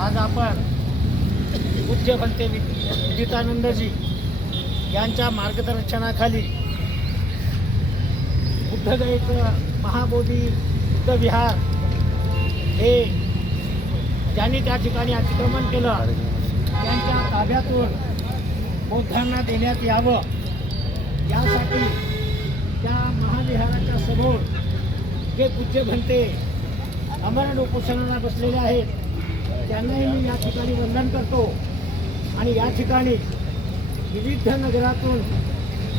आज आपण पूज्य भंते विदितानंदजी यांच्या मार्गदर्शनाखाली बुद्धगयेत महाबोधी बुद्धविहार हे ज्यांनी त्या ठिकाणी अतिक्रमण केलं त्यांच्या ताब्यातून बौद्धांना देण्यात यावं. यासाठी त्या महाविहाराच्या समोर जे पूज्य भंते अमरण उपोषणाला बसलेले आहेत त्यांनाही मी या ठिकाणी वंदन करतो आणि या ठिकाणी विविध नगरातून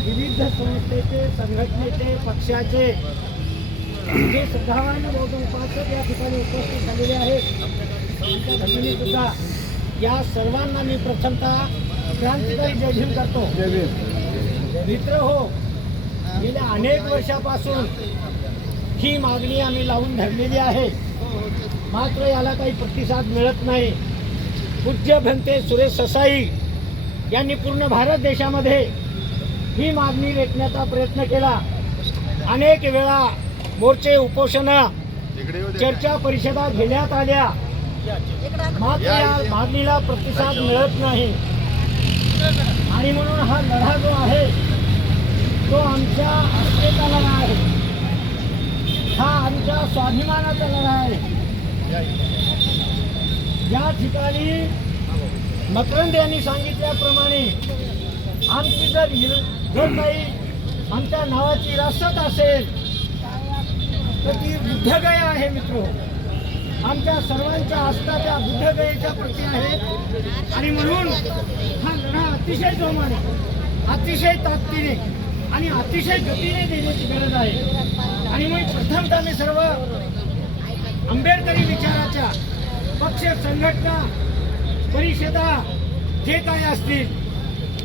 विविध संस्थेचे संघटनेचे पक्षाचे जे श्रद्धावान बौद्ध उपासक या ठिकाणी उपस्थित झालेले आहेत आमच्या सुद्धा या सर्वांना मी प्रथमतः क्रांतिकारी जय भीम करतो. मित्र हो गेल्या अनेक वर्षापासून ही मागणी आम्ही लावून धरलेली आहे. मात्र याला काही प्रतिसाद मिळत नाही. पूज्य भंते सुरेश ससाई यांनी पूर्ण भारत देशामध्ये ही मागणी रेटण्याचा प्रयत्न केला. अनेक वेळा मोर्चे उपोषणं चर्चा परिषदा घेण्यात आल्या. मात्र या मागणीला प्रतिसाद मिळत नाही. आणि म्हणून हा लढा जो आहे तो आमच्या अस्मितेचा लढा आहे. हा आमच्या स्वाभिमानाचा लढा आहे. या ठिकाणी मकरंद यांनी सांगितल्याप्रमाणे आमची जर हिर- जर काही आमच्या नावाची रासत असेल तर ती बुद्धगया आहे मित्र. आमच्या सर्वांच्या आस्था त्या बुद्धगयेच्या प्रती आहेत. आणि म्हणून हा लढा अतिशय जोमाने अतिशय ताकदीने आणि अतिशय गतीने देण्याची गरज आहे. आणि मग प्रथमतः मी सर्व आंबेडकरी विचाराच्या पक्ष संघटना परिषदा जे काय असतील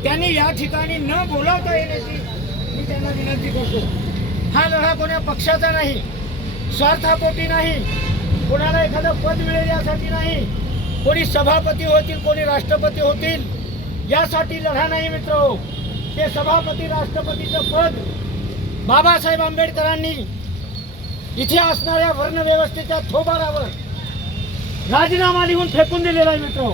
त्यांनी या ठिकाणी न बोलावता येण्याची मी त्यांना विनंती करतो. हा लढा कोण्या पक्षाचा नाही स्वार्थापोटी नाही कोणाला एखादं पद मिळेल यासाठी नाही कोणी सभापती होतील कोणी राष्ट्रपती होतील यासाठी लढा नाही मित्र. ते सभापती राष्ट्रपतीचं पद बाबासाहेब आंबेडकरांनी इथे असणाऱ्या वर्णव्यवस्थेच्या थोबारावर राजीनामा लिहून फेकून दिलेला आहे मित्र.